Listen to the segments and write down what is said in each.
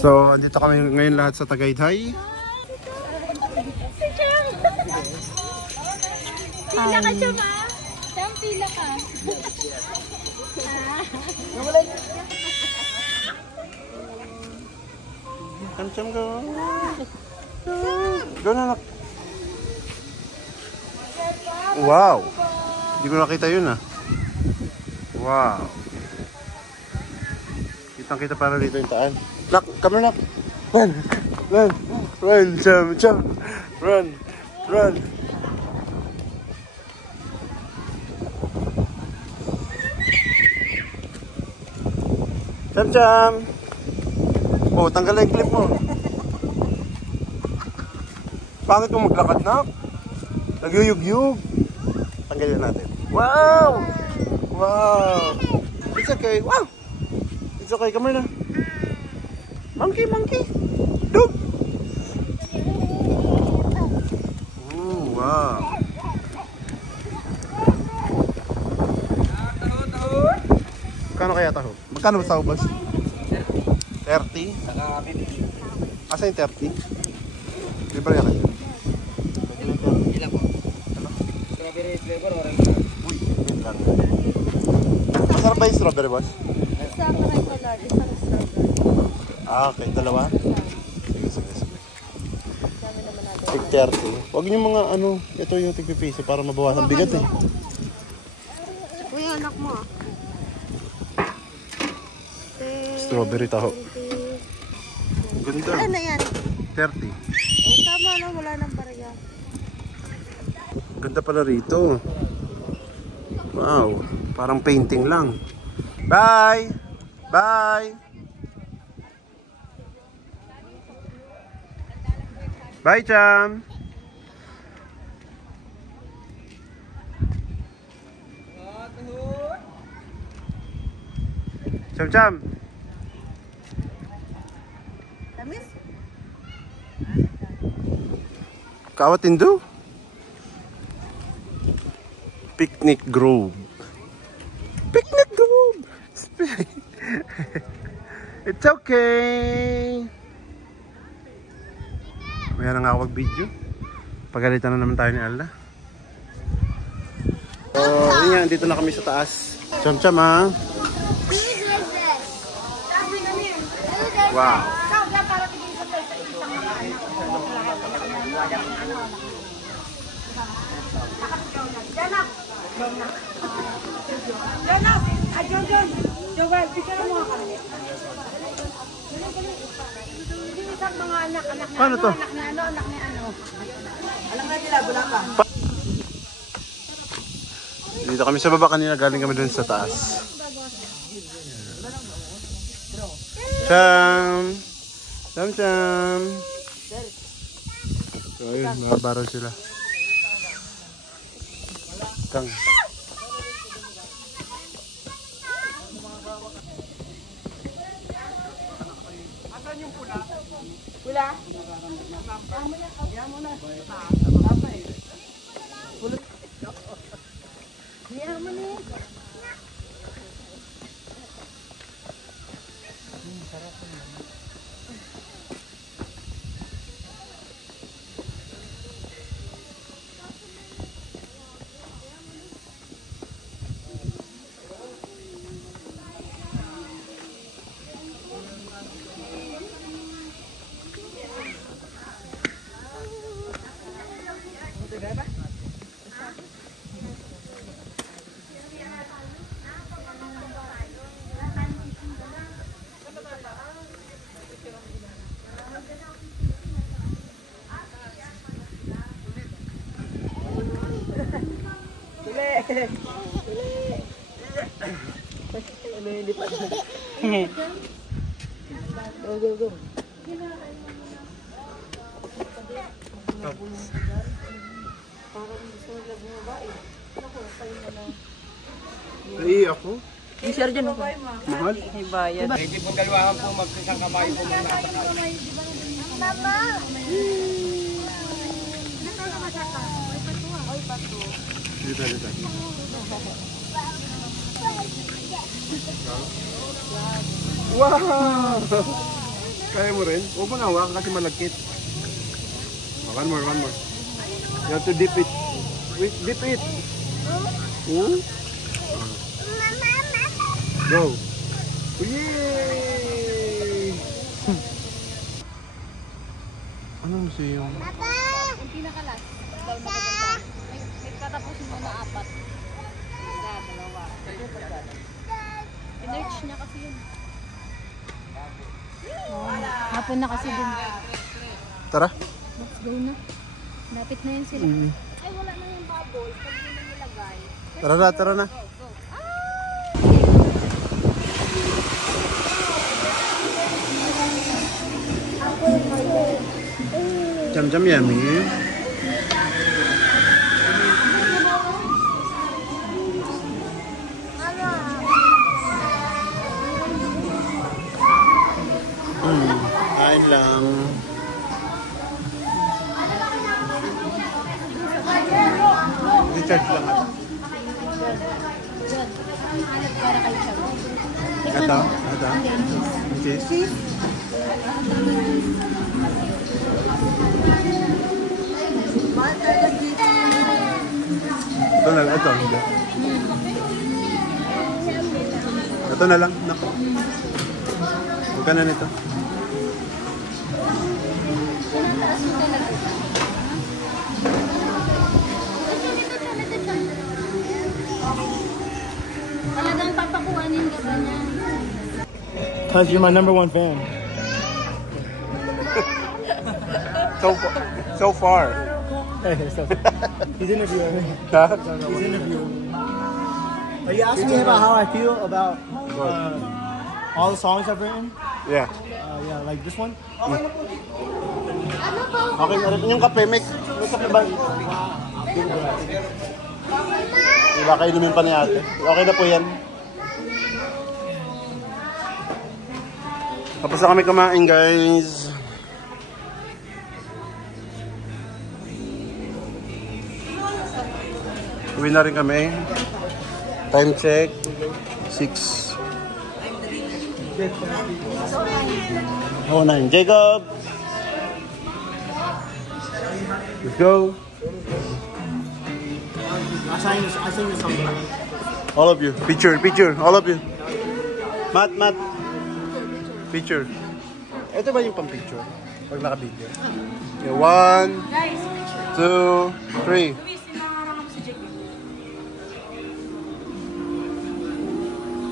So, dito kami ngayon lahat sa Tagaytay. Pila ka siya ba? Siyang pila ka. Cham go. Go na. Wow. Hindi ko nakita yun ah. Wow. Kitang-kita para dito yung taan. Nak, come on, nak. Run, Cham. Run. Cham. Oh, tanggal na yung clip mo. Pangit kung maglakad na. Nagyuyug-yug. Tanggalin natin. Wow! It's okay. Wow! It's okay. Come on na. Monkey. Dog! Oh, wow. Magkano kaya taho? Magkano ba taho, boss? 30? Saka 50. Asa yung 30? Libre yan kayo? Ilan po? Strawberry flavor or uy, wait lang. Masarap ba yung strawberry, boss? Isa pa rin color, isang strawberry. Okay, dalawa? Sige. Tig 30. Huwag niyo mga ito yung tigpipiso para mabawasan bigat eh. Uy, anak mo. Strawberry taho. Ganda. Ano na yan? 30. Tama na, wala nang pareha. Ganda pala rito. Wow, parang painting lang. Bye! Bye, Cham! Cham! Tamis? Kawatindu? Picnic Grove. It's okay. Maya na nga ako mag-video. Pagalitan na naman tayo ni Alda. So, yun nga, dito na kami sa taas. Cham ha. Wow. Paano to? Anak ni ano? Alam nga nila, wala pa. Dito kami sa baba kanina, galing kami dun sa taas. Cham! So ayun, mababaran sila. Kang. Asan yung pula? Pula? Go. Ay, ako? Yung sir dyan, Mahal? may bayad. Hindi po dalawahan po mag-isang kamay po muna sa kamay. Mama! Dito. Wow! Kaya mo rin? Huwag mo nahawakan kasi malagkit. One more. You have to dip it. Wait, dip it. Oh. Go. Yay! Anong museum? Yung pinakalas. Daw na kapunta. May katapusin mo na 4. Dalawa. Pinerch niya kasi yun. Hapon na kasi din. Tara. Let's go na. Lapit na yun sila. Ay, wala na yung bubbles. Pag yun na nilagay. Tara na. Jam yummy. Kain lang. Recharge lang ata. Para kay Chab. Ito. Cheese. Ito na lang. Nako. Huwag ka na nito. Talagang papakuhanin ka ba niya? Cause you're my #1 fan. So far. He's interviewing me. Huh? He's interviewing me. Are you asking me about how I feel about all the songs I've written? Yeah. Yeah, like this one. Okay na rin. Yung kape, may kape ba? Diba kayo inumin pa ni ate? Okay na po yan. Tapos na kami kumain, guys. Uwi na rin kami. Time check. 6. Oh, 9. Jacob! Let's go. I sang this song. All of you. Picture. All of you. Matt. Picture. Ito ba yung pang-picture? Pag naka-video. Okay, 1, 2, 3.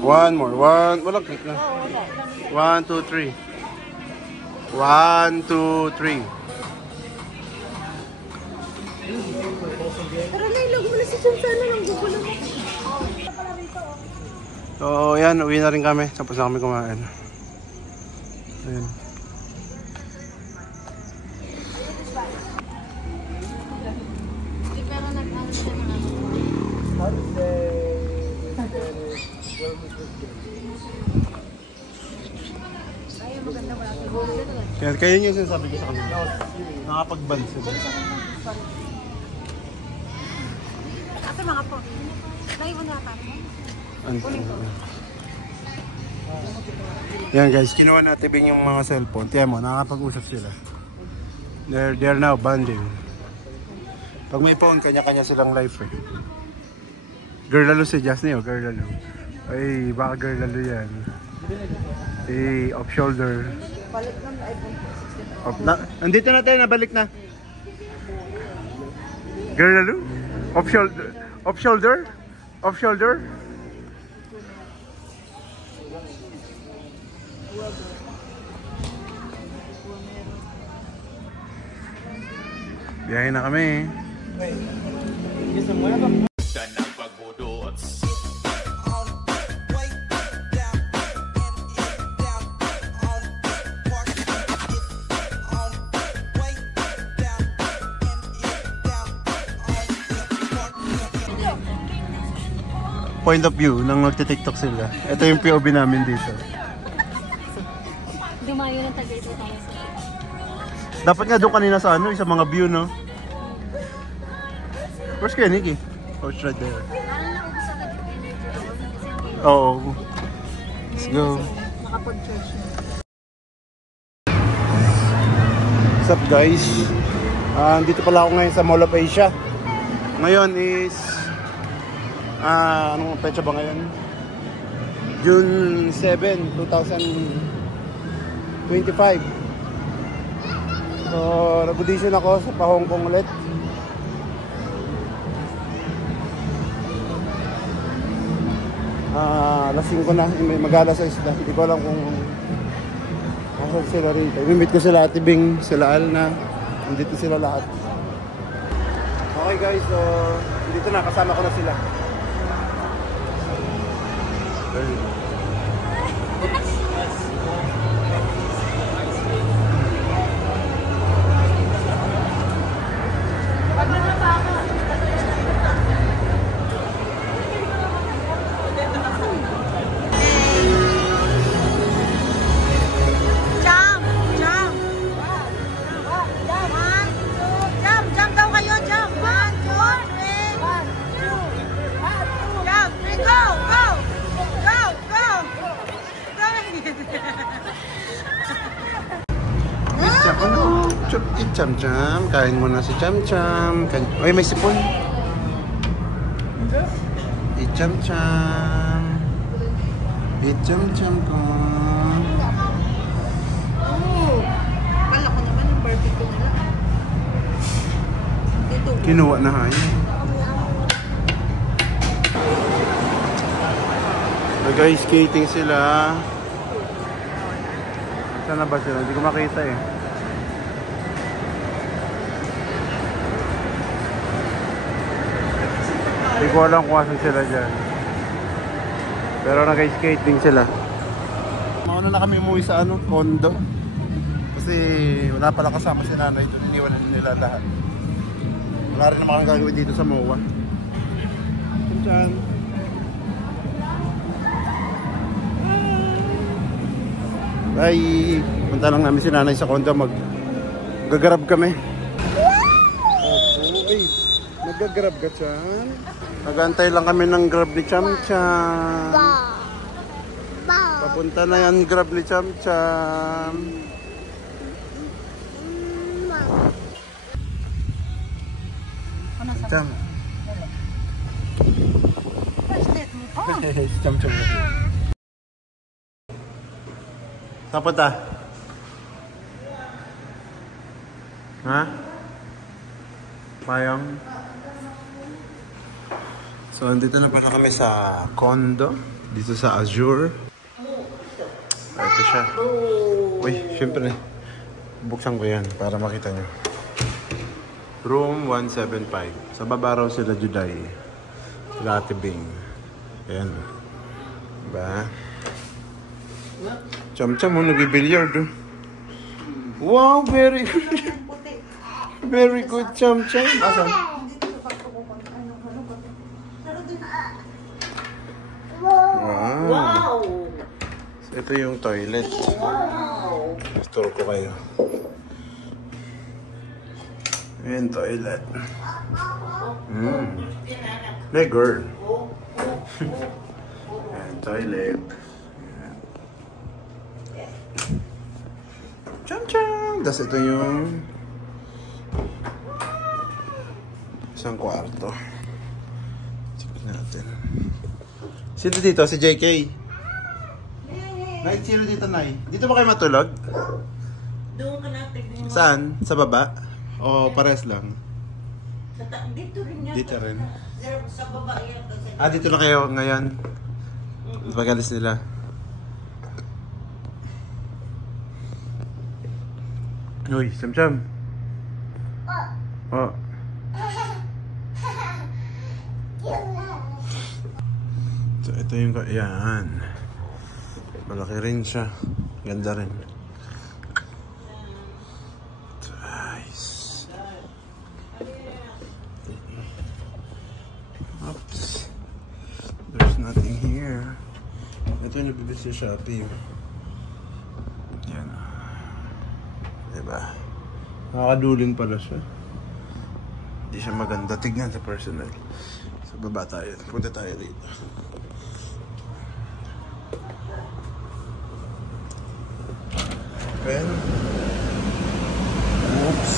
One more. Walang click na. 1, 2, 3. 1, 2, 3. Tara na, ilog mo na si Sunsana ng gugulo mo. So, yan. Uwi na rin kami. Tapos na kami kumain. Ayan. Hindi, pero nag-ano siya ng ano. Ay, maganda wala. Kaya yun yung sinasabi ko sa kanila. Nakapag-band sila. Ate, mga po. Naiwan na tayo. Yan guys, kinuha natin yung mga cellphone. Tiyan mo, nakakapag-usap sila. They're now bonding. Pag may phone, kanya-kanya silang life eh. Girl lalo si Jasny, oh, girl lalo. Ay, baka girl lalo yan. Off shoulder. Andito na tayo, nabalik na. Girl lalo? Off shoulder? Off shoulder? Off shoulder? Biyahe na kami. Point of view nang magte-TikTok sila. Ito yung POV namin dito. Dumayo ng Tagaytay tayo sa... Dapat nga doon kanina sa ano, sa mga view, no? Where's kaya Nikki? Oh, it's right there. Parang naubos agad yung energy. Oo. Let's go. Nakapag-church na. What's up guys? Dito pala ako ngayon sa Mall of Asia. Ngayon is anong petsa ba ngayon? June 7, 2025. So, nag-audition ako sa pa-Hong Kong ulit. Alas 5 na, mag-alas 6 na. Hindi ko alam kung nasaan sila rito. I-meet ko sila Ate Bing, sila Alna. Nandito sila lahat. Okay guys, so dito na, kasama ko na sila. Cham-cham, kain mo na si Cham-cham. Oy, may sipon. I-cham-cham. I-cham-cham ko. Kala ko naman yung barbecue nila. Dito. Kinuha na ha yun. So guys, skating sila. Saan na ba sila? Hindi ko makita eh. Hindi ko alam kung asan sila dyan. Pero nag-skating sila. Mauna na kami umuwi sa condo. Kasi wala pala kasama si nanay doon. Iniwan nila lahat. Wala rin naman kang gagawin dito sa MOA. Diyan. Bye! Punta lang namin si nanay sa condo. Mag-gagrab kami. Okay. Nag-grab ka dyan? Nagantay lang kami ng grab ni Cham-cham. Papunta na yan grab ni Cham-cham. Cham. Cham-cham. Saan punta? Ha? Payong? So, andito na pala kami sa condo. Dito sa Azure. Ito siya. Uy, syempre. Buksan ko yan para makita nyo. Room 175. Sa baba raw sila Juday. Sila Ate Bing. Ayan. Diba? Cham-cham mo, nag-billiard. Wow, very good. Very good, Cham-cham. Asan? Wow! So, ito yung toilet. Wow! Store ko kayo. Ayan, toilet. May girl. Ayan, toilet. Cham-cham! Tapos ito yung isang kwarto. Check natin. Sino dito? Si JK? Nay, sino dito, Nay? Dito ba kayo matulog? Doon ka natin. Saan? Sa baba? O pares lang? Dito rin yan. Dito rin. Sa baba yan. Dito na kayo ngayon? Pag-alis nila. Uy, Cham-cham. Oh. So, ito yung... Yan. Malaki rin siya. Ganda rin. Nice. Oops. There's nothing here. Ito yung nabibili sa Shopee. Yan. Diba? Nakakaduling pala siya. Hindi siya maganda. Tignan sa personal. Sa baba tayo. Punta tayo dito. Pen. Oops.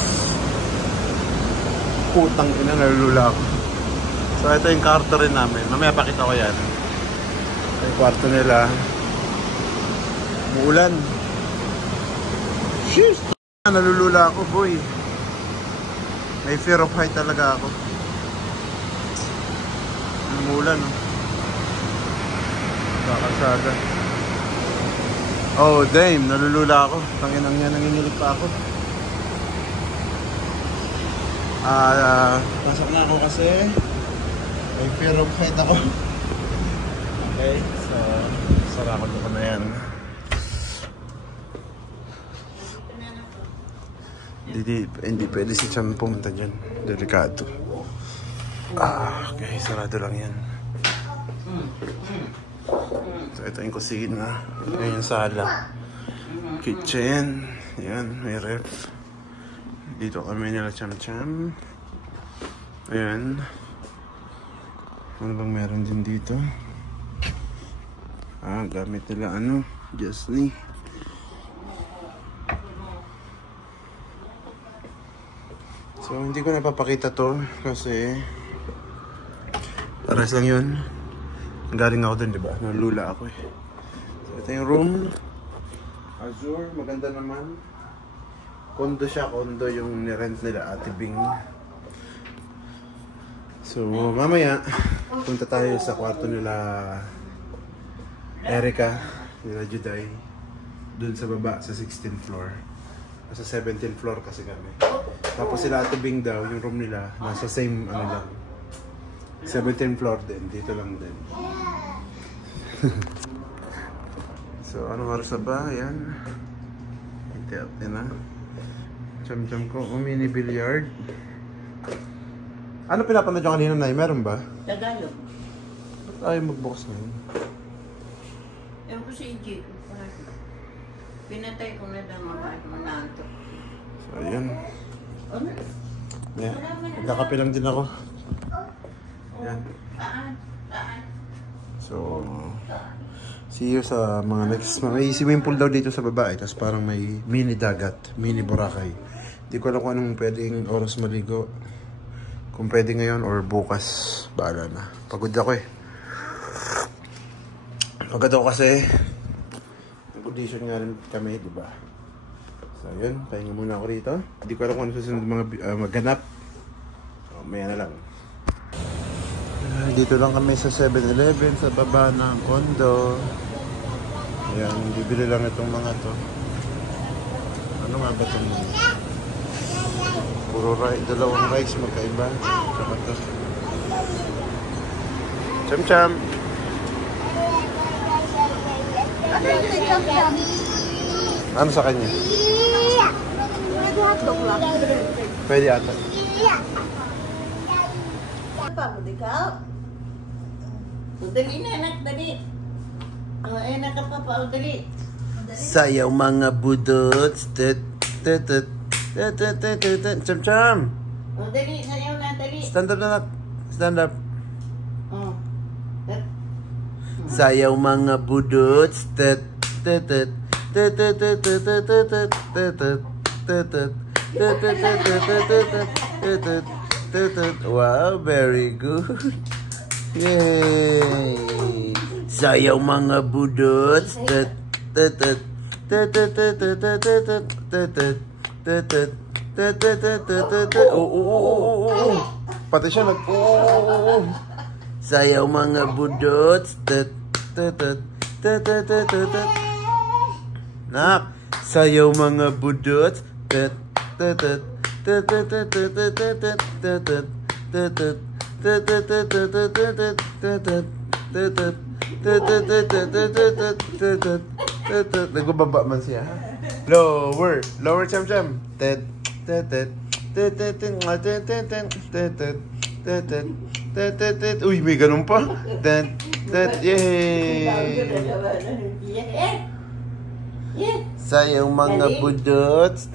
Putang ina, nalulula ako. So ito yung kwarto rin namin. Mamaya pakita ko yan. Ito yung kwarto nila. Umuulan. Sheesh! Nalulula ako, boy. May fear of height talaga ako. Umuulan, no? Kakasada. Oh, damn. Nalulula ako. Tanginang yan, nangingilig pa ako. Pasok na ako kasi may fear of height ako. Okay, so sarakot ko na yan. Hindi pwede si Cham pumunta dyan. Delikado. Okay, sarado lang yan. So ito yung kusina. Yan yung sala. Kitchen. Yan, may ref. Dito kami nila Cham. Ayan. Ano bang meron din dito? Gamit nila Justly. So hindi ko napapakita to kasi pares lang yun. Galing ako dun, diba? Nalula ako eh. So ito yung room. Azure, maganda naman. Condo siya, condo yung nirent nila, Ate Bing. So, mamaya, punta tayo sa kwarto nila Erica, nila Juday. Doon sa baba, sa 16th floor. Nasa 17th floor kasi kami. Tapos sila Ate Bing daw, yung room nila, nasa same, lang. 17th floor din, dito lang din. So, anong oras na ba? Ayan. Hintay na. Cham ko, mini billiard. Ano pinapanood nyo kanina, Nay? Meron ba? Tagalog. Ba't ayaw magbukas na yun? Ewan ko si EJ. Pinatay ko na daw mananto. So, ayan. Yeah. Nagkakape lang din ako. Ayan. So, see you sa mga next. May swimming pool daw dito sa baba. Tapos parang may mini dagat, mini Boracay. Hindi ko alam kung anong pwedeng oras maligo. Kung pwede ngayon or bukas. Bahala na. Pagod ako eh. Pagod ako kasi nag-audition nga rin kami, diba? So yun, pahinga muna ako rito. Hindi ko alam kung ano susunod mga maghanap. So maya na lang. Dito lang kami sa 7-Eleven sa baba ng condo. Ayan, bibili lang itong mga to. Ano nga ba itong puro dalawang rice magkaiba. Saka to. Cham. Ano sa kanya? Hotdog lang. Pwede ata. Apa mo di ka? Dali na anak, dali. Enak ka pa, dali. Sayaw mga budots. Cham. Dali, sayaw na, dali. Stand up na nak. Stand up. Oh. Sayaw mga budots. Wow, very good. Yay! Sayaw mga budots. Pati siya nag sayaw mga budots. Nak, sayaw mga budots. Nagbababa man siya. Lower Cham. Uy, may ganun pa. Yay! Sayaw mga budots.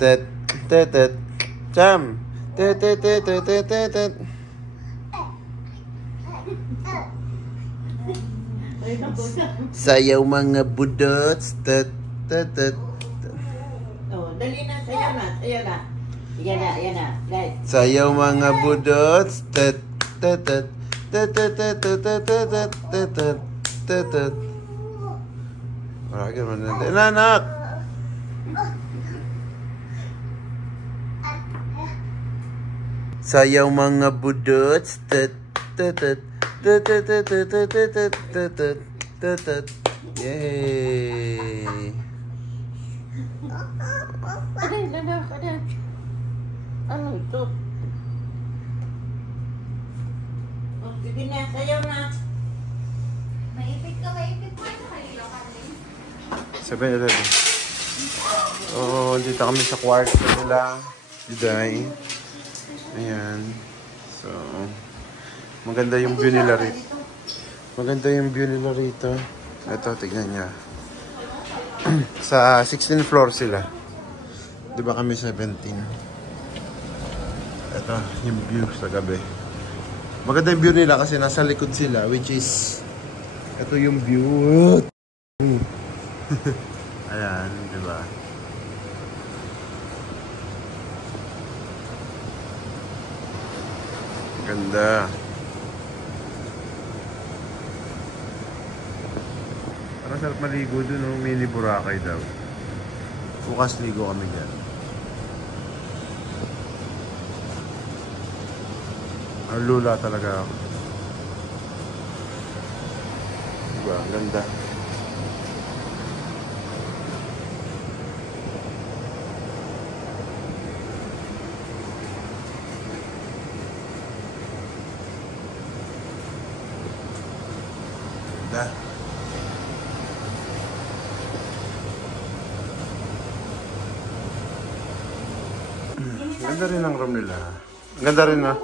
Cham. Sayaw mga budots. Tat, tat, tat. Oh, dali na, sayaw na, sayaw na. Yan na, guys. Sayaw mga budots. Tat, tat, tat. Tat, tat, tat, tat, tat, tat, tat, tat, tat, tat. Marami naman natin. Anak! Sayaw mga budots. Tat, tat, tat. Tat, tat, tat, tat, tat, tat, tat, tat, tat, tat. Yay! Ano ito? Oh, sige na, sayaw na. Maipit ka, maipit pa. Nakalilo ka rin. 7-Eleven. Oh, dito kami sa kwarto nila. Diday. Ayan. So, maganda yung view nila rito. Maganda yung view nila rito. Ito, tignan niya. Sa 16th floor sila. Di ba kami 17? Ito, yung view sa gabi. Maganda yung view nila kasi nasa likod sila, which is ito yung view. Ayan, di ba? Ganda. Parang sarap maligo dun, no? Mini Boracay daw. Bukas ligo kami dyan. Ang lula talaga ako. Diba? Ang ganda. Ganda. Ganda rin ang room nila. Ganda rin, no?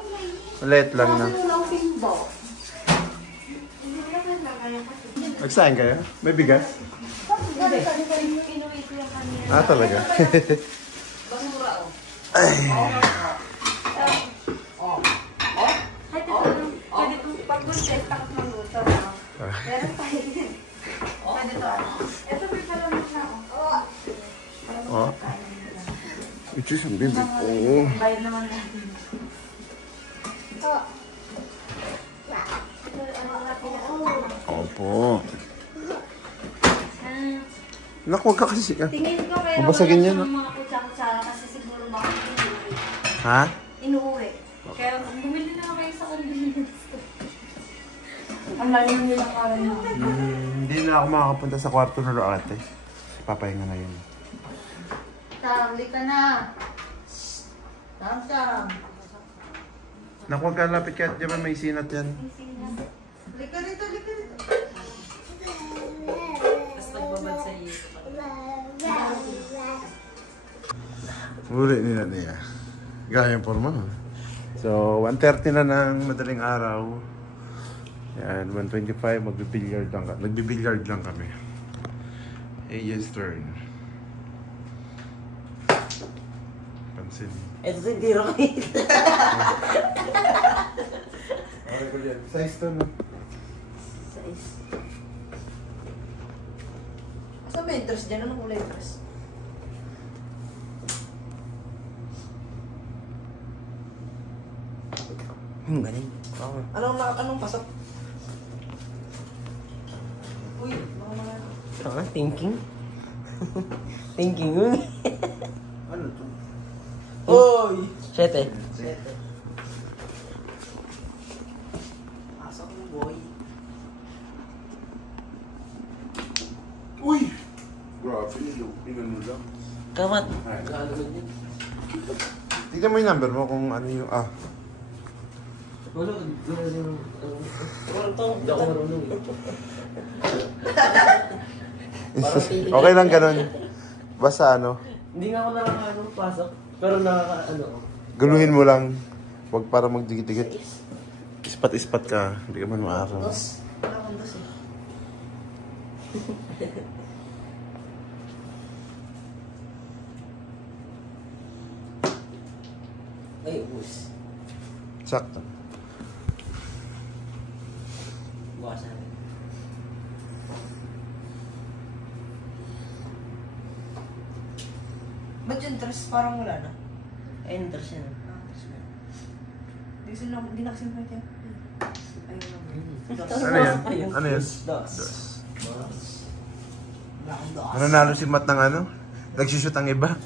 Maliit lang na. Nagsain kayo? May bigas? Ah, talaga? Ay. Oh. Ito yung bibig ko. Bayad naman natin. Opo. Naku, huwag ka kasi. Tingin ko kayo Mabasagin yan, no? mga kutsara-kutsara kasi siguro baka Ha? inuwi. Kaya bumili na kayo sa convenience store. Ang lalim nilang araw na. Hindi na ako makakapunta sa kwarto na ate. Papahinga na yun. Tarli ka na. Tam-tam. Naku, huwag ka lapit ka. Diyan may sinat yan. Lika rito, lika rito. Tapos nagbabad sa iyo. Uri nila niya. Gaya yung forma. So, 1:30 na ng madaling araw. Yan, 1:25. Magbibilyard lang kami. Nagbibilyard lang kami. AJ's turn. Pansin. Ito sa tiro kayo. Okay ko yan. Size to, no? Size. Asa ba yung dress dyan? Anong kulay yung dress? Galing. Anong pasok? Uy, mga Thinking? Thinking. Ano to? Uy! 7. Pasok mo, boy. Uy! Grabe, inano lang. Kamat. Tignan mo yung number mo kung ano yung... Ah. Wala tong. Hindi ako marunong. Okay lang ganun. Basta ano, Hindi nga ako pasok. Pero nakaka-ano. guluhin mo lang. Huwag para magdikit-dikit. Ispat-ispat ka. Hindi ka man maaraw. Dos. Wala akong dos eh. Ay, ubus. Sakto. Bukas natin. Ba't yung dress parang wala na? Ayun, dress yun. Hindi na kasi naman yan. Ano yan? Ano yan? Dos. Nanalo si Matt ng ano? Nagsushoot ang iba.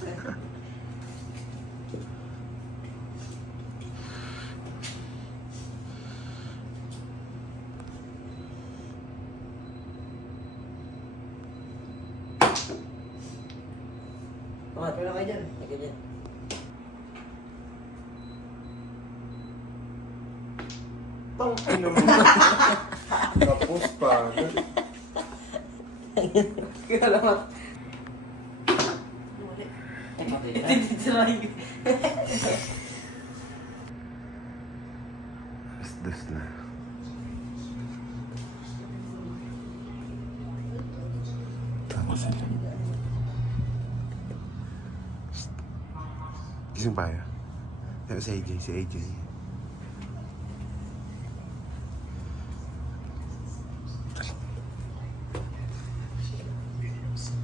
Bakit? Wala kayo dyan. Lagyan dyan. Tang ino mo. Tapos pa. Kaya lang. Titirahin ko. Asdas na. Tama sila. Gising pa ya? Yan si AJ, si AJ.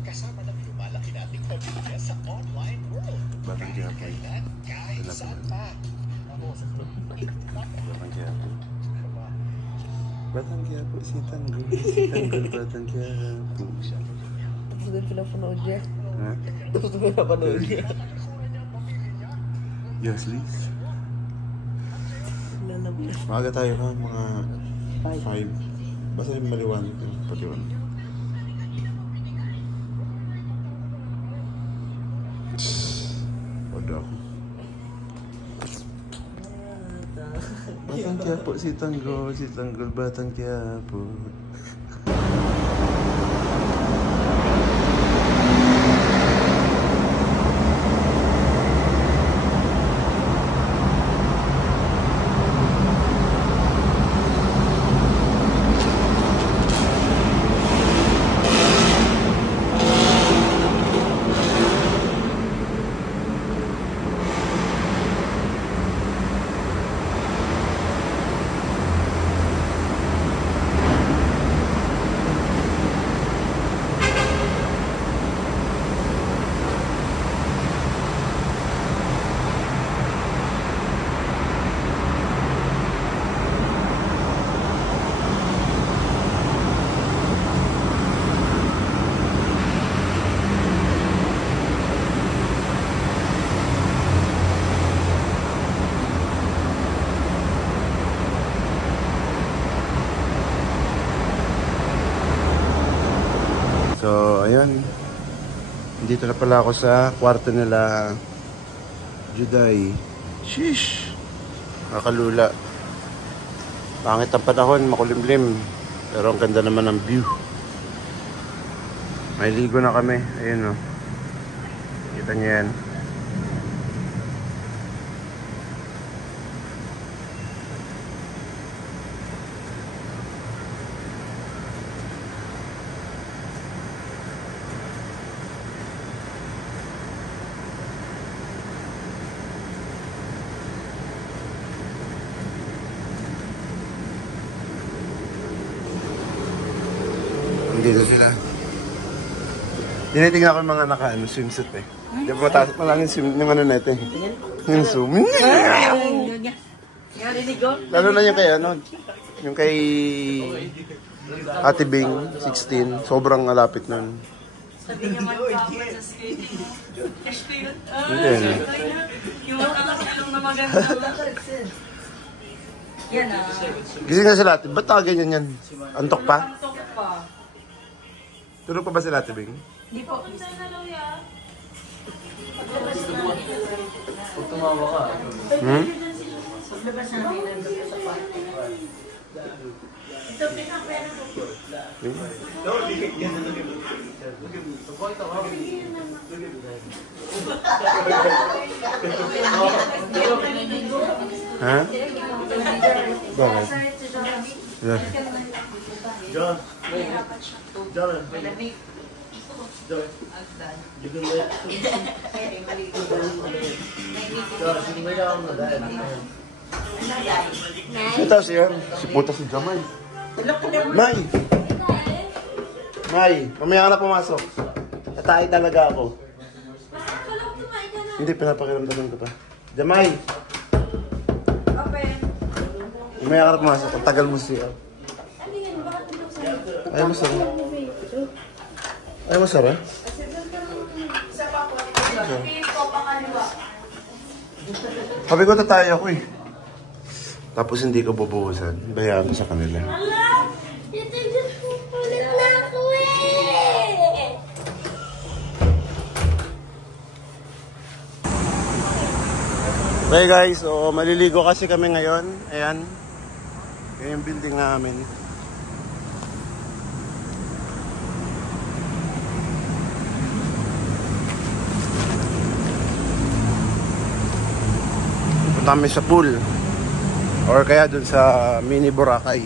Kasama ng lumalaki nating pamilya sa online world. Batang Quiapo. Kahit saan pa. Batang Quiapo. Batang Quiapo, si Tanggol. Si Tanggol, Batang Quiapo. Tapos doon pinapanood niya. Ha? Tapos doon pinapanood niya. Yes, Liz. Lalabas. Maaga tayo ha, mga 5. Basta yung maliwanag. Paliwanag. Wala ako. Batang Quiapo, si Tanggol, Batang Quiapo. So, ayan. Dito na pala ako sa kwarto nila Juday. Sheesh! Nakalula. Pangit ang panahon, makulimlim. Pero ang ganda naman ng view. May ligo na kami. Ayun o. Kita niyo yan. Dito sila. Tinitingnan ko yung mga swimsuit eh. Di ba mataas pa lang yung ano natin? Yung zoom. Lalo na yung kay ano, yung kay Ate Bing, 16. Sobrang malapit nun. Sabi niya mag-cover sa screen. Cash ko yun. Hindi. Yung lang na maganda. Yan ah. Gising na sila Ate. Ba't ganyan yan? Antok pa? Antok pa. Tulog pa ba sila Ate Bing? Hindi po. Kung tumawa ka. Hmm? Ha? Bakit? Yeah. John. John. John. You can lay. John, you can lay down on the bed. Ito siya. Si puta si Jamay. May! May! Mamaya ka na pumasok. Tatay talaga ako. Hindi, pinapakiramdaman ko to. Jamay! Open. May akarap masok. Ang tagal mo siya. Ayaw mo sarap. Ayaw mo sarap? Sabi ko tayo ako eh. Tapos hindi ko bubuhusan. Bayaan ko sa kanila. Ito just pupulit na ako eh. Okay guys, so maliligo kasi kami ngayon. Ayan. Yan yung building namin. Punta kami sa pool. Or kaya dun sa mini Boracay.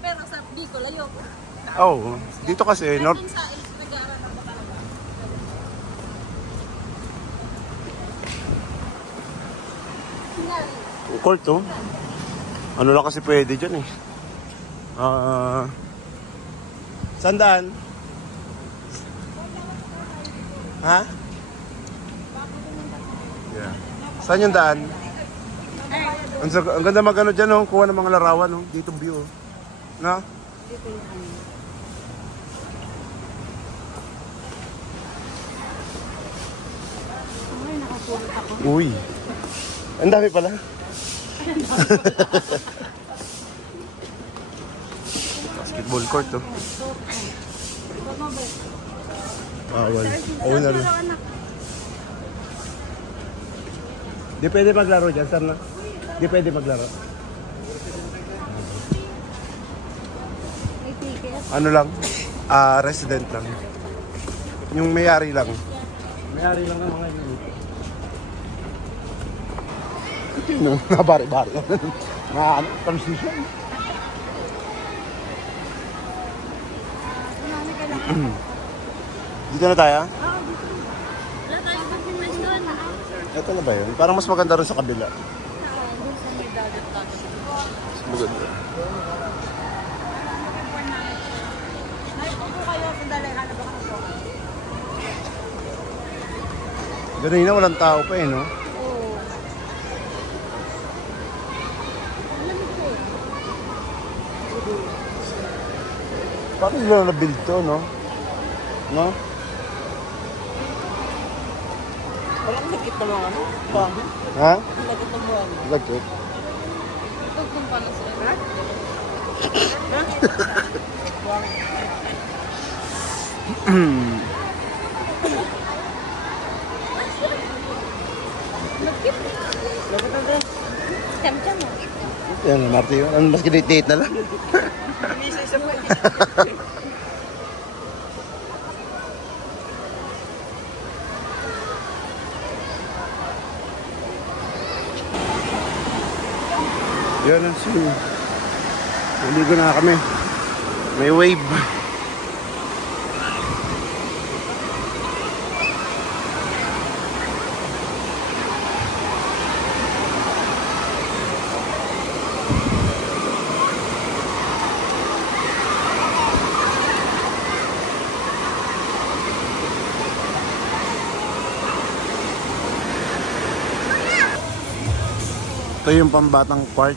Pero sa Bicol, ayoko. Oh, dito kasi north. Sa Ilse, nag-aaral ng Batangas. Court to. Ano lang kasi pwede dyan eh. Sandaan? Ha? Yeah. Saan yung daan? Ang ganda mag-ano dyan, oh. Kuha ng mga larawan, oh. Dito view, oh. Na? Uy. Ang dami pala. Basketball court, oh. Bawal. Owner. Di pwede maglaro dyan, sir, na? Di pwede maglaro. Ano lang? Resident lang. Yung may-ari lang. May-ari lang ng mga yun. No, nabari-bari. Mga transition. Dito na tayo? Wala tayo pagpinas doon. Ito na ba yun? Parang mas maganda rin sa kabila. Doon sa may dagat tayo. Mas maganda. Upo kayo, sandali, hanap ako ng soka. Ganun na, walang tao pa eh, no? Oo. Parang sila na-build to, no? No? Walang sakit na mga ano? Bago? Ha? Lagit ng buwan. Lagkit. Tugtong pa lang sila. Lagit ng buwan. Chamcham mo. Yan, Marty. Ano mas kinitihit na lang? Isa-isa po. Yan ang swim. Naligo na kami. May wave. Ito yung pambatang park.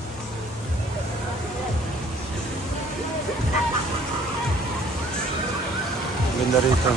Ganda rito.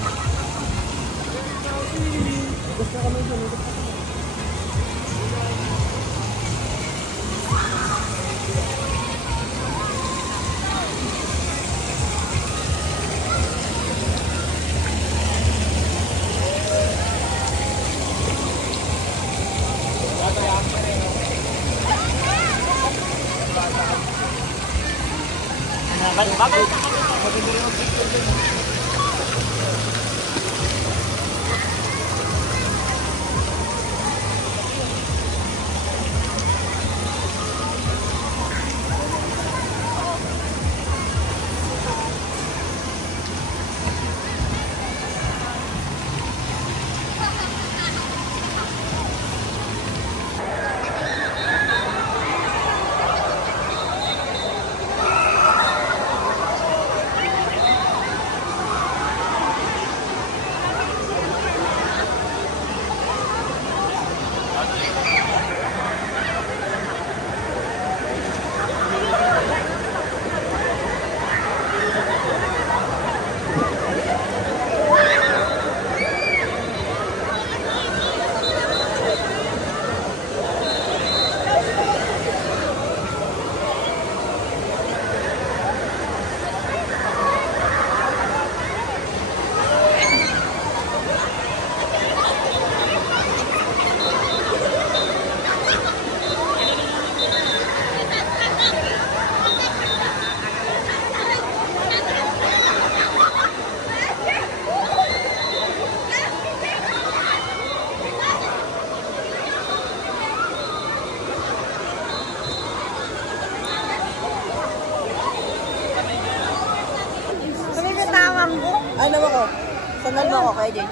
kay Jay.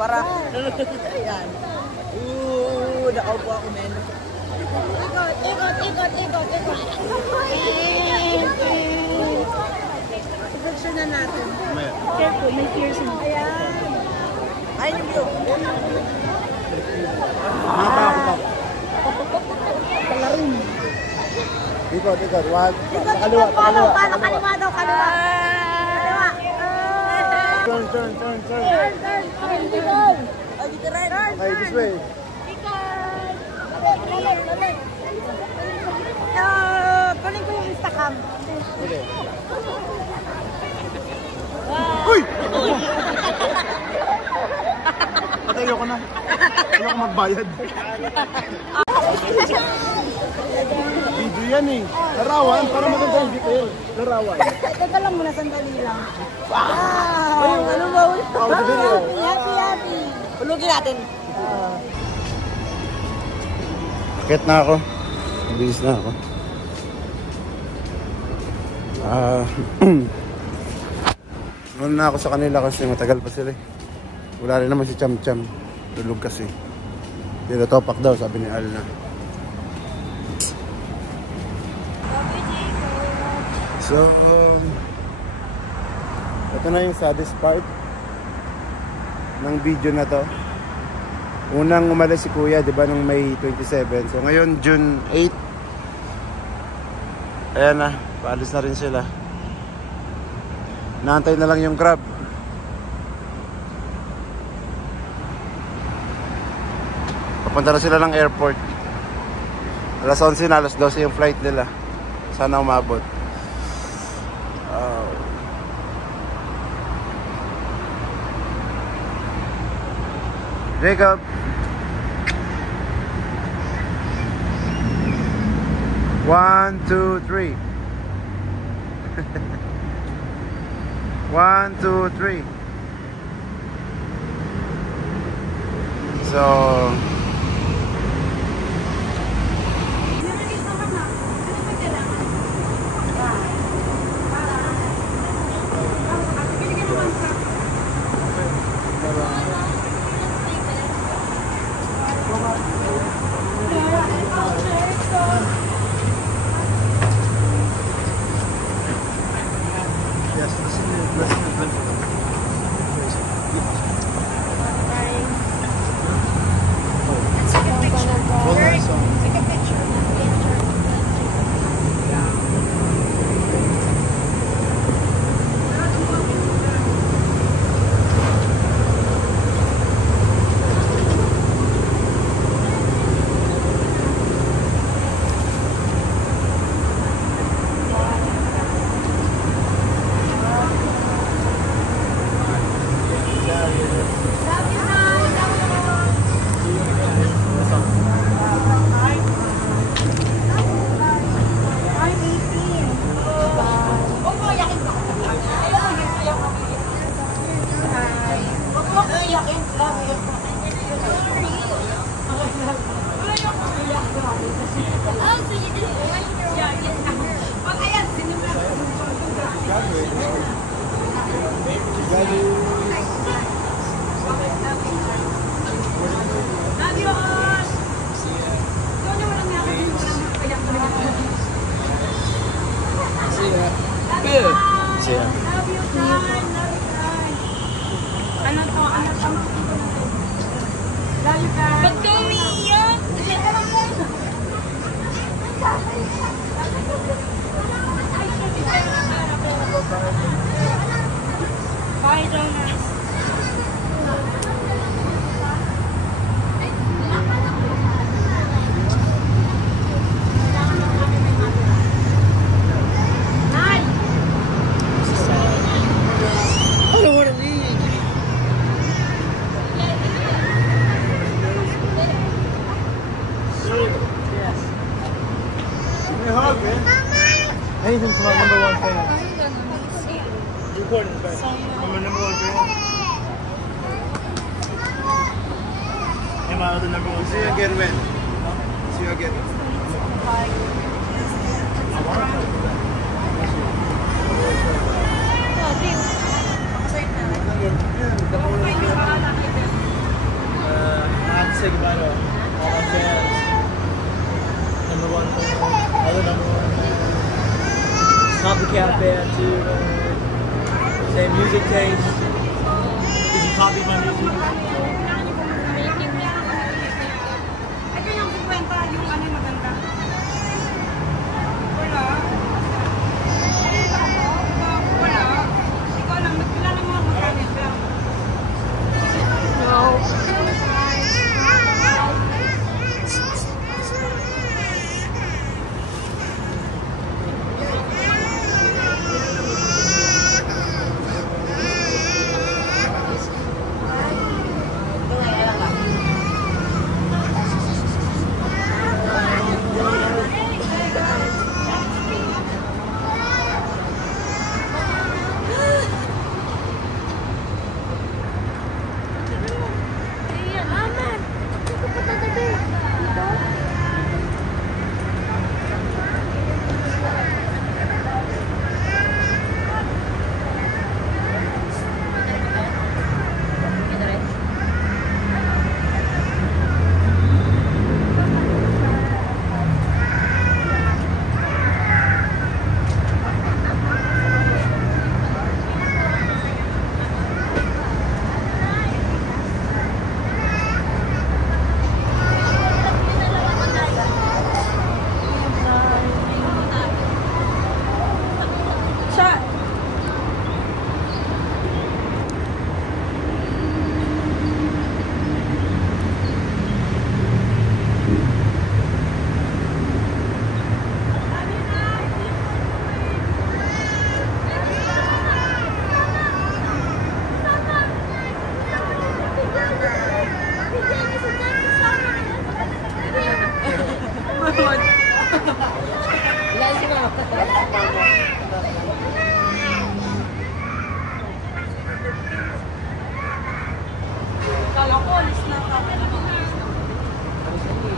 Para. Ayan. Nakaupo ako, men. Ikot. Picture na natin. Careful, may piercing. Ayan. Ayun yung view. Ikot. Wag. Kaliwa daw, kaliwa. Turn. Turn. Dito rin. Okay, this way. Kunin ko yung Instagram. Okay. Uy! Patay ayoko na. Ayoko magbayad. Video yan eh. Larawan, para maganda yung detail. Larawan. Teka lang muna, sandali lang. Wow! Ano ba? Happy. Ulugin natin. Akit na ako. Mabilis na ako. Noon na ako sa kanila kasi matagal pa sila eh. Wala rin naman si Cham Cham. Tulog kasi. Topak daw, sabi ni Al na. So, ito na yung saddest part ng video na to. Unang umalis si Kuya, di ba, nung May 27. So, ngayon, June 8. Ayan na, paalis na rin sila. Naantay na lang yung Grab. Papunta na sila ng airport. Alas 11 na, alas 12 yung flight nila. Sana umabot. Jacob. One, two, three. 1, 2, 3. So Ba't ka umiiyak? Bye, Jonas. Anything from my #1 fan. Recording, but I'm my #1 fan. And my other #1 see you fan. again when? See you again. Oh, say goodbye to all my fans. Number one fan, other number one fan. Copycat fan too. Same music taste. Did you copy my music? Ito yung 50, yung ano yung maganda. Wala. Wala. Ikaw lang, magkilala mo ako sa lang. No.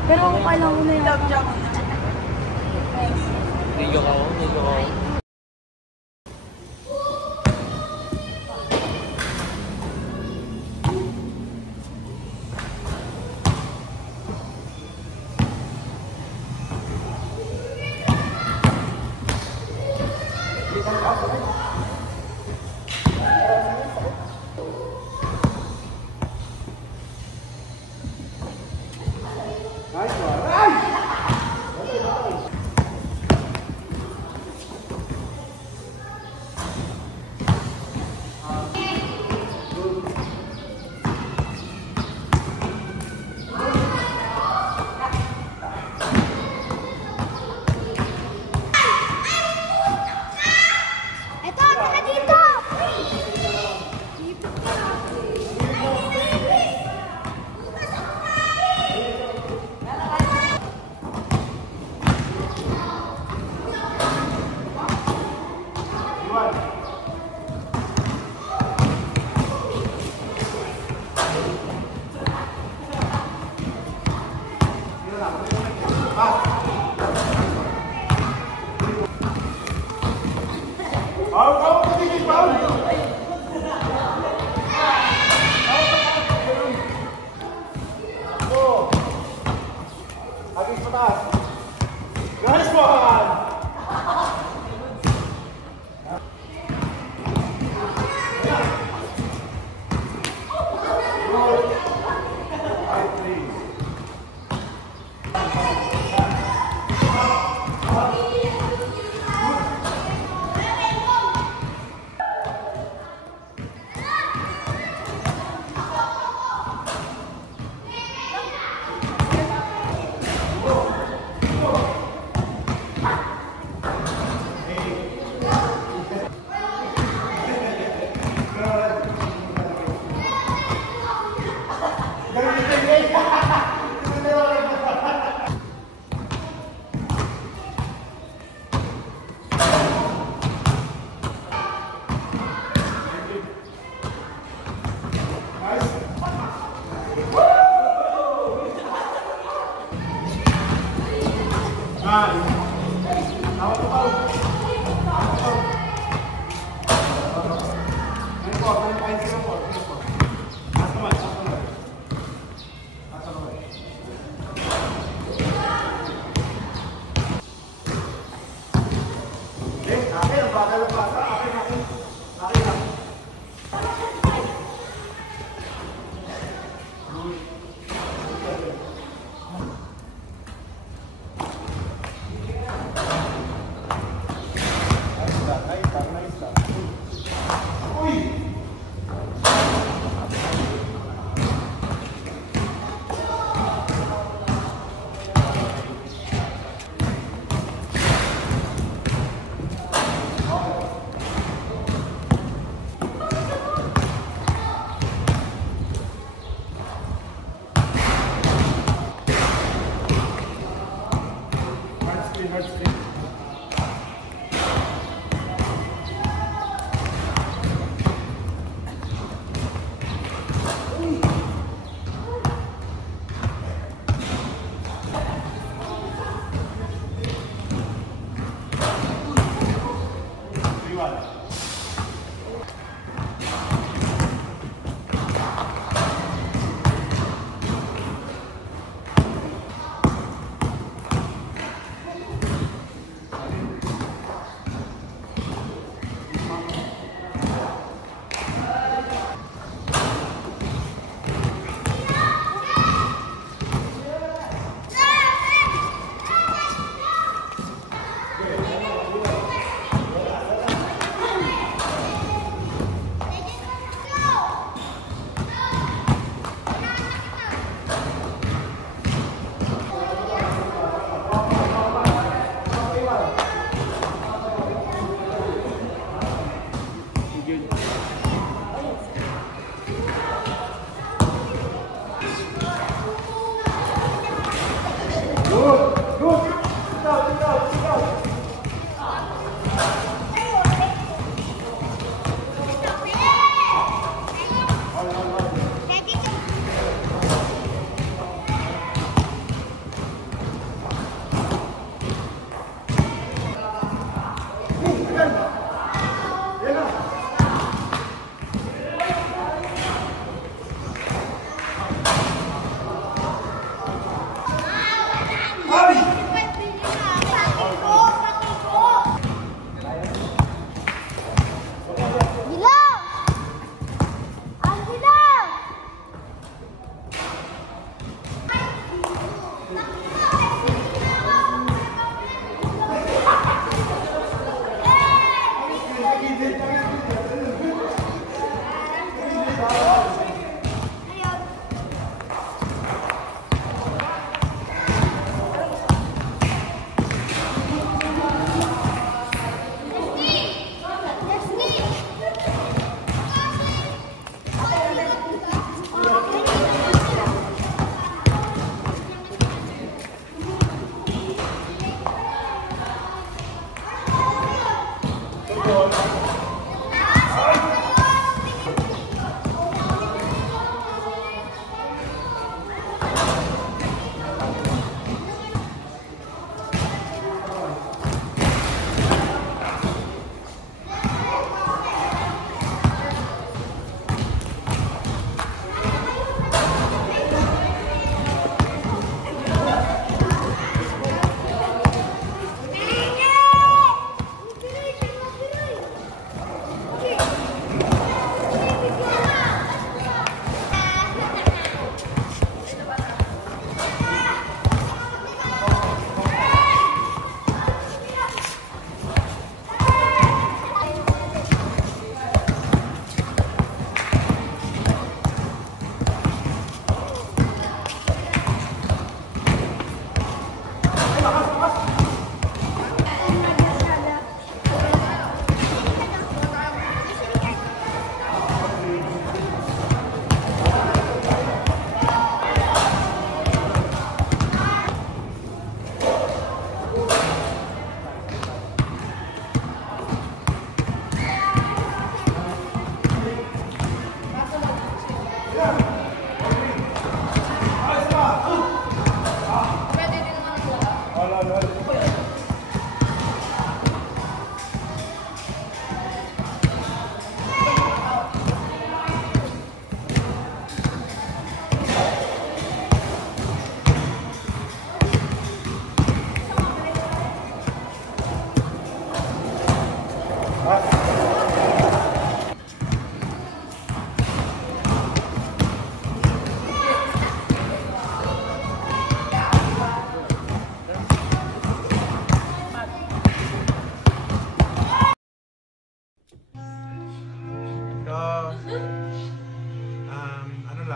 Pero alam mo na yun. Video ko.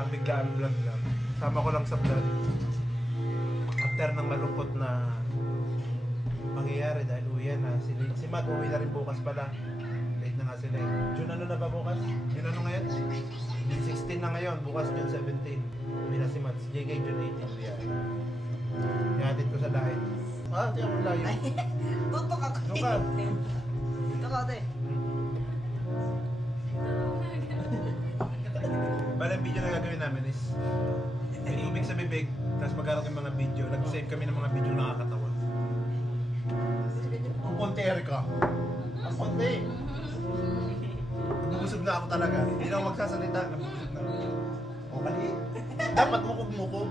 biglaan vlog lang. Sama ko lang sa vlog. After ng malungkot na mangyayari dahil uwi na. Si Matt uwi na rin bukas pala. Late na nga sila eh. June ano na ba bukas? June ano ngayon? June 16 na ngayon. Bukas June 17. Uwi na si Matt. Si JK June 18. Ihatid ko sa dahil. Ah, tiyan mo layo. Tutok ako. Doon ka. Tutok ako, te. Bale, ang video na gagawin namin is may tubig sa bibig, tapos magharap yung mga video. Nag-save kami ng mga video nakakatawa. Ang konti, Erika. Ang konti. Nabubusog na ako talaga. Hindi na ako magsasalita. Nabubusog na ako. O, mali. Dapat mukog-mukog.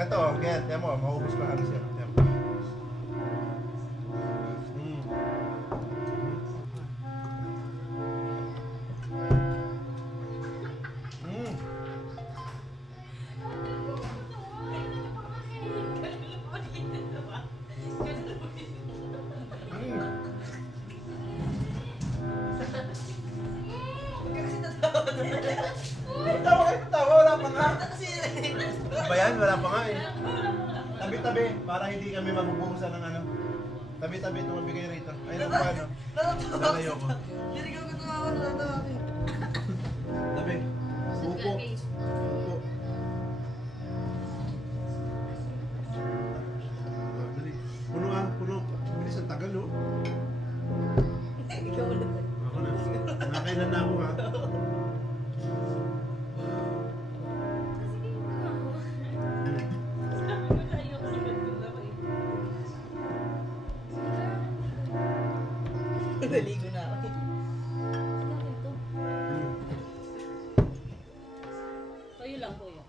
Gato, ganyan. Yan mo, maubos ko halos yan. Yan. Tawa kayo, tawa. Wala pa nga. Ba yan? Wala pa nga eh. Tabi-tabi, para hindi kami mabubuhusan ng ano. Tabi-tabi, tumabigay rito. Ayun ang paano. Lalayo ko. Tabi. Upo. Upo. Dali. Puno ah, puno. Bilis ang tagal oh. Ako na. Nakailan na ako ha. Naligo na ako. Kayo lang, kuya.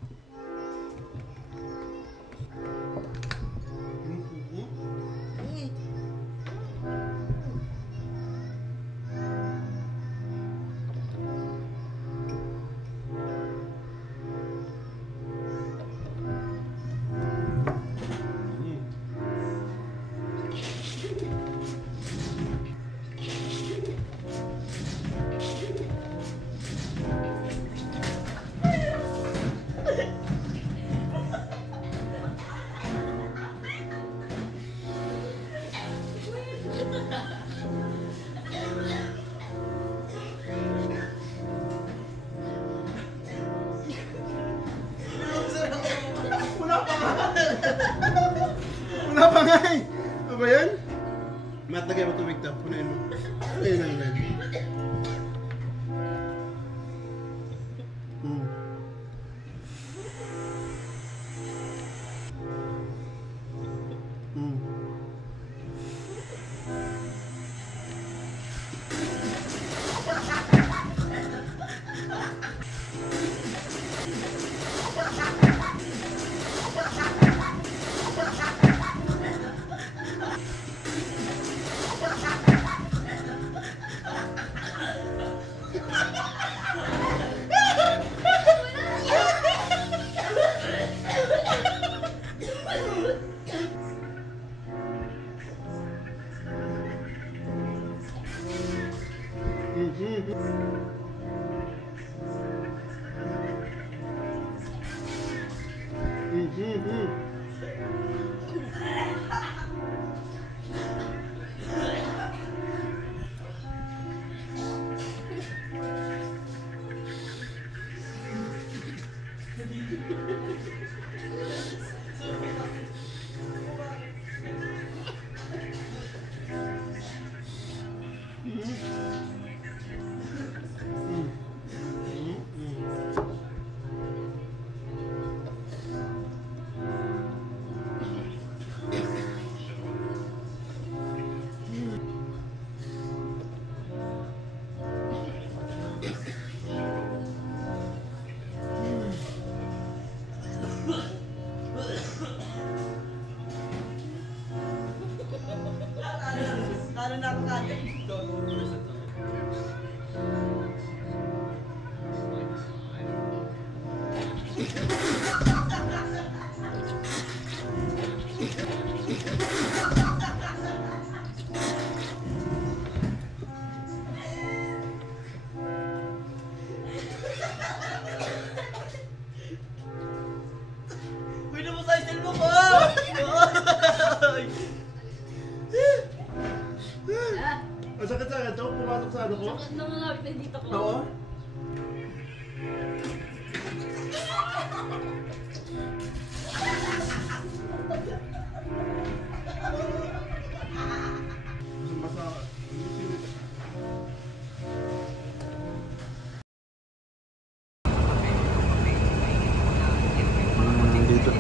Wala pa nga eh! Ano ba yan? Matt, lagay mo tubig to. Punain mo. Ayun lang yan. Lalo na ako kate. Pwede mo sa cellphone ko! Ang sakit sa ito, pumasok sa ano ko. Sakit na mga kapit dito ko. Oo.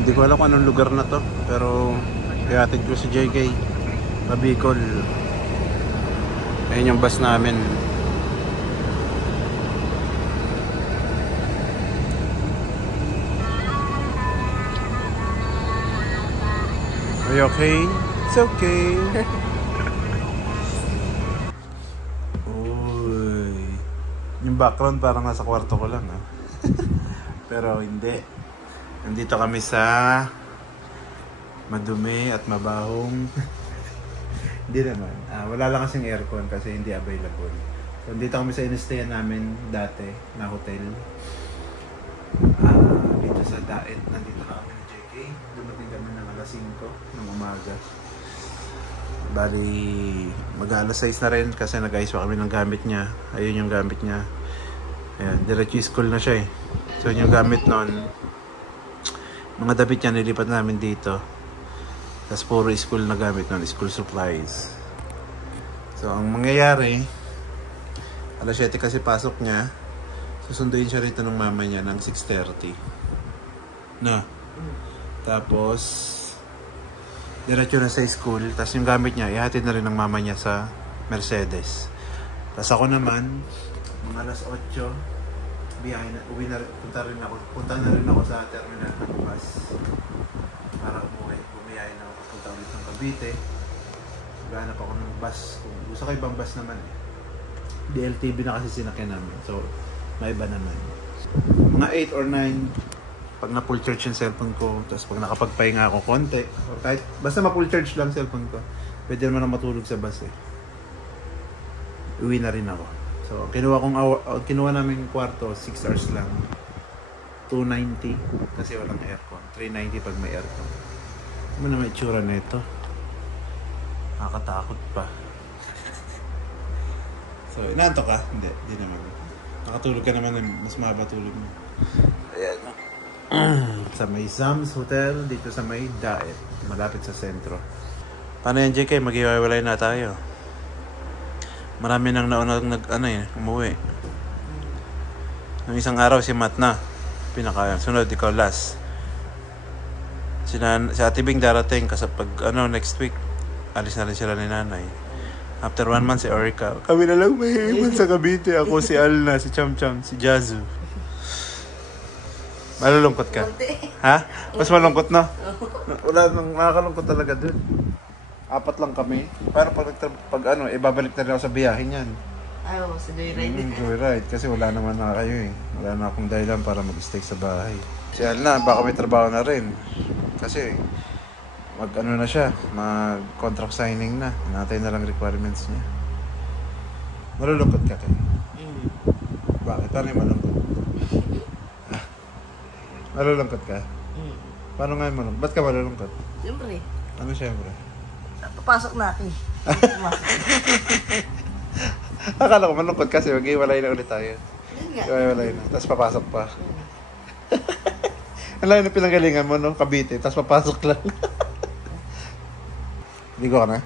Hindi ko alam kung anong lugar na to, pero ihatid ko si JK sa Bicol. Ayun yung bus namin. Are you okay? It's okay. Uy. Yung background parang nasa kwarto ko lang, ha? Pero hindi. Nandito kami sa madumi at mabahong. Hindi naman. Wala lang kasing aircon kasi hindi available. So, nandito kami sa in-stayan namin dati na hotel. Dito sa Daet. Nandito kami ni JK. Dumating kami ng alas 5 ng umaga. Bali, mag-alas 6 na rin kasi nag-ayos pa kami ng gamit niya. Ayun yung gamit niya. Ayan, diretso school na siya eh. So, yung gamit nun, mga damit niya nilipat namin dito. Tapos puro school na gamit nun, school supplies. So, ang mangyayari, alas 7 kasi pasok niya, susunduin siya rito ng mama niya ng 6:30. Na. Tapos, diretso na sa school. Tapos yung gamit niya, ihatid na rin ng mama niya sa Mercedes. Tapos ako naman, mga alas 8, biyahe na, punta na rin ako sa terminal ng bus para bumiyahe na ako, punta ulit ng Cavite. Maghanap ako ng bus, kung gusto ko ibang bus naman eh. DLTV na kasi sinakyan namin, so may iba naman. Mga 8 or 9, pag na full charge yung cellphone ko, tapos pag nakapagpahinga ako konti, o kahit basta ma full charge lang cellphone ko, pwede naman na matulog sa bus eh. Uwi na rin ako. So, kinuha namin yung kwarto, 6 hours lang. 290 kasi walang aircon. 390 pag may aircon. Ano naman itsura na ito? Nakakatakot pa. So, inaanto ka? Hindi naman. Nakatulog ka naman, mas mahaba tulog mo. Ayan. Sa may Sam's Hotel, dito sa may Daet. Malapit sa sentro. Paano yan, JK? Mag-iwalay na tayo. Marami nang nauna umuwi. Nung isang araw si Matt na. Sunod, ikaw last. Si Ate Bing darating kasi pag next week, alis na rin sila ni nanay. After 1 month si Orica. Kami na lang mahihiman sa Cavite. Ako si Alna, si Cham Cham, si Jazu. Malulungkot ka? Ha? Mas malungkot na? Wala nang nakakalungkot talaga dun. 4 lang kami. Para pag ibabalik na rin ako sa biyahe niyan. Oo, sa joyride. Joyride. Kasi wala naman na kayo eh. Wala na akong dahilan para mag-stay sa bahay. Si Alna, baka may trabaho na rin. Kasi, na siya. Mag-contract signing na. Natay na lang requirements niya. Malulungkot ka kayo? Bakit? Paano yung malungkot? Malulungkot ka? Paano nga yung malungkot? Ba't ka malulungkot? Siyempre. Ano siyempre? Papasok na ako. Akala ko malungkot kasi mag-iwalay na ulit tayo. Iwalay na. Tapos papasok pa. Ang layo na pinanggalingan mo, no? Cavite. Tapos papasok lang. Ligo ka na?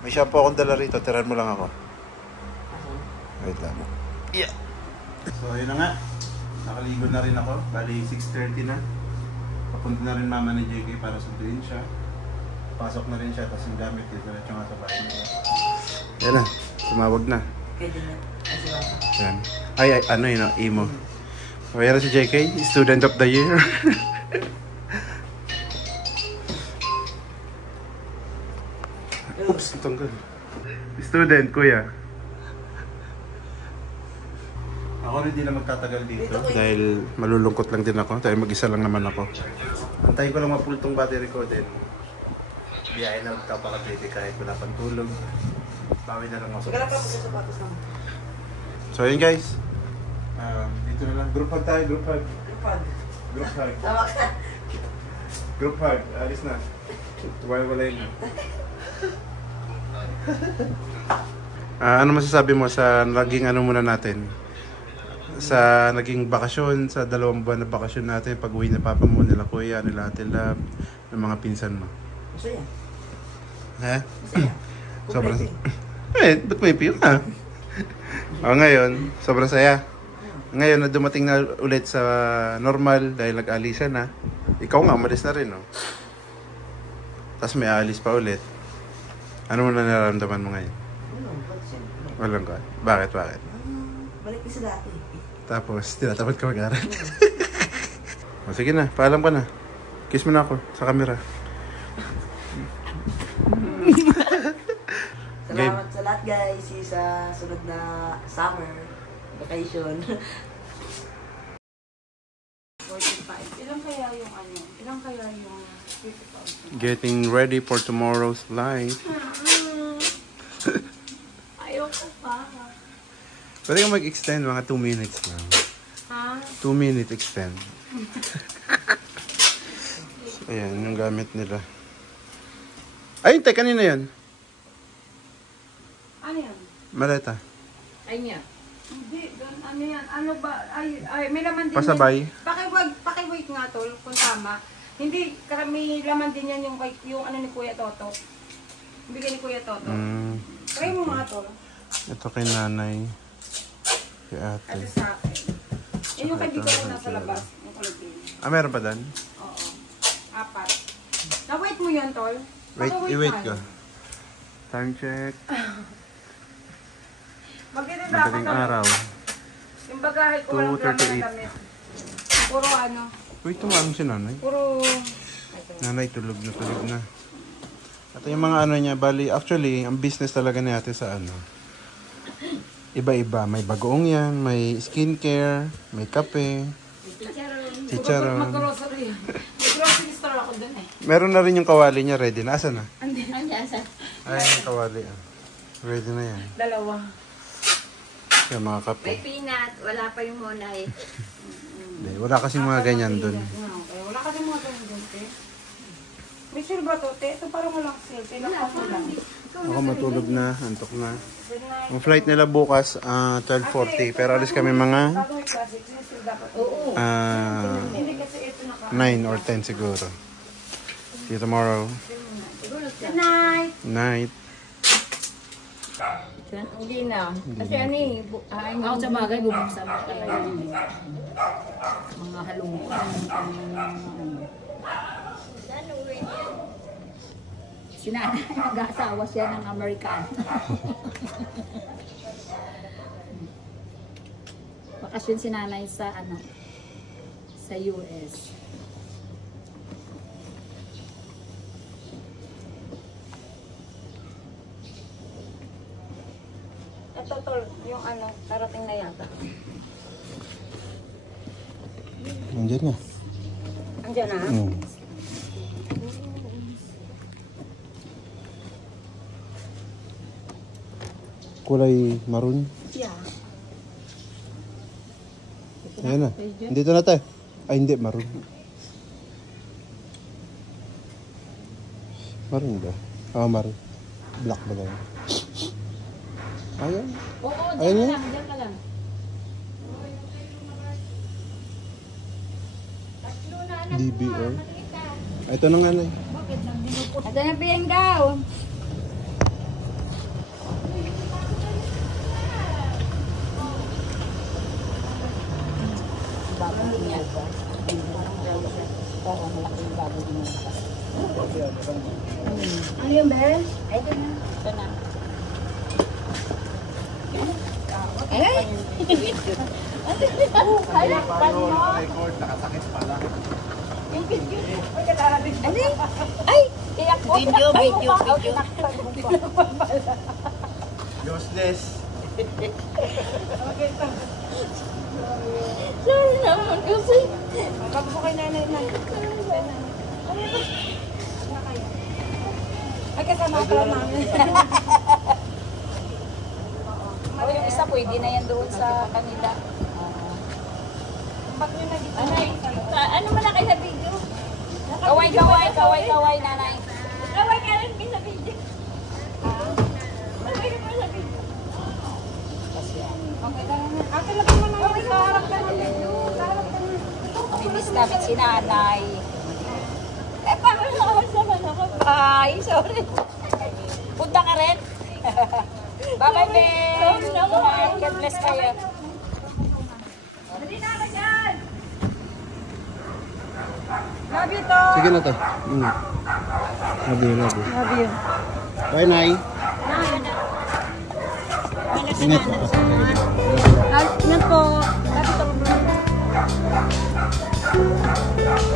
May shampoo akong dala rito. Tiran mo lang ako. Wait lang. Yeah. So, yun na nga. Nakaligo na rin ako. Bali, 6:30 na. Papunta na rin mama ni JK para sunduin siya. Pasok na rin siya, tapos yung gamit dito na siya sa bahay niya. Yan na, tumawag na. Pwede na. Yan. Ay, emo. So, yan na si JK, Student of the Year. Oops, tanggal. Student, kuya. Ako rin din na magtatagal dito. Dahil malulungkot lang din ako, dahil mag-isa lang naman ako. Antayin ko lang mapultong battery ko din. Biyahe na magkapakapiti kahit wala pang tulog. Bawi na lang ako sa bus. So yun guys. Dito na lang. Group hug tayo, group hug. Group hug. Group hug. Alis na. Tuwalay na. Ano masasabi mo sa naging muna natin? Sa naging bakasyon, sa 2 buwan na bakasyon natin, pag-uwi na papa mo, nila kuya, nila ate lab, ng mga pinsan mo. Masaya. Ha? Sobrang... ba't may piyo ka? Ngayon, sobrang saya. Ngayon na dumating na ulit sa normal dahil nag-alisa na. Ikaw nga, umalis na rin, no? Tapos may alis pa ulit. Ano mo na nararamdaman mo ngayon? Walang ka. Bakit? Balik ka sa dati. Tapos, tinatapat ka mag-aral. O, sige na, paalam ka na. Kiss mo na ako sa camera. Salamat sa lahat guys. See you sa sunod na summer vacation. 45. Ilang kaya yung ano? Ilang kaya yung 50,000? Getting ready for tomorrow's flight. Ayoko pa. Pwede ka mag-extend, mga 2 minutes lang. Ha? 2 minute extend. So, ayan, yung gamit nila. Ay, hindi, kanina yan. Ano yan? Maleta. Ay niya. Hindi, doon, ano yan? Ano ba? Ay, may laman din Pasabay. yan. Pakiwait nga tol, kung tama. Hindi, may laman din yan yung ano ni Kuya Toto. Bigay ni Kuya Toto. Try mo nga tol. Ito kay nanay. Kay ate. Ito sa akin. Yan yung kaibigan ko nasa labas. Yung kulubin. Ah, meron pa dan? Oo. 4. Na-wait mo yan tol? Wait, Pakiwait i-wait nga. ka. Time check. Magdidinda ako Madaling tol. araw. Yung bagahe ko walang laman 2:38. na damit. Puro ano. Wait, tumarang si nanay. Puro... Nanay, tulog na. At yung mga ano niya, bali, actually, ang business talaga ni ate sa ano, iba-iba. May bagoong yan, may skincare, may kape, chicharon. Mag-grocery. May grocery store ako dun eh. Meron na rin yung kawali niya, ready na. Asa na? Andiyan sa... Ay, yung kawali. Ah. Ready na yan. Dalawa. Yung mga May kape. peanut, wala pa yung monay. Hindi, wala kasing mga ganyan dun. Okay. Wala kasi mga ganyan dun, te. May sale ba to, te? Ito parang walang sale. Te, nakaso lang. Ako matulog na, antok na. Ang flight nila bukas, 12:40. Pero alis kami mga Bago may classic, may sale dapat. Oo. Hindi kasi ito naka... 9 or 10 siguro. See you tomorrow. Good night! Night. Hindi na. Kasi ano eh, ako sa bagay, bumagsak na talaga yun. Mga halungkutan. Si nanay, nag-aasawa siya ng Amerikano. Bakasyon si nanay sa ano, sa US. Ito, tol, yung ano, darating na yata. Nandiyan na. Andiyan na? Kulay maroon. Yeah. Ayan na. Dito na tayo. Ay, hindi. Maroon. Maroon ba? Oo, maroon. Black ba tayo? Ayan. Oo, Ayun diyan na. ka lang, diyan ka lang. DBR. Ito na nga na. Ito na Biengaw. Bagong niya ba? Parang malaki yung bagong niya. Ano yung Ben? Ay, ito na. Ito na. Ay! Kaya, paano mo? Ay! Tiyak ko. Video. Useless. Sorry naman kasi. Bago po kay nanay na. Ay, kasama ka lang namin. O yung isa pwede na yan doon sa kanila. Ba't nyo na dito? Ano man na kayo sa video? Kaway, nanay. Kaway ka rin sa video. Kaway ka sa video. Okay, ate, lagyan mo na yung sa harap ka na. Sa harap ka na. Miss namin si nanay. Paano nakakasama na ka? Bye, sorry. Punta ka rin. Bye-bye, Ben. God bless kayo. Love you, Sige na to. Ingat. Love you, love you. Love you. Bye, Nay. Ingat. Yan po. Love you.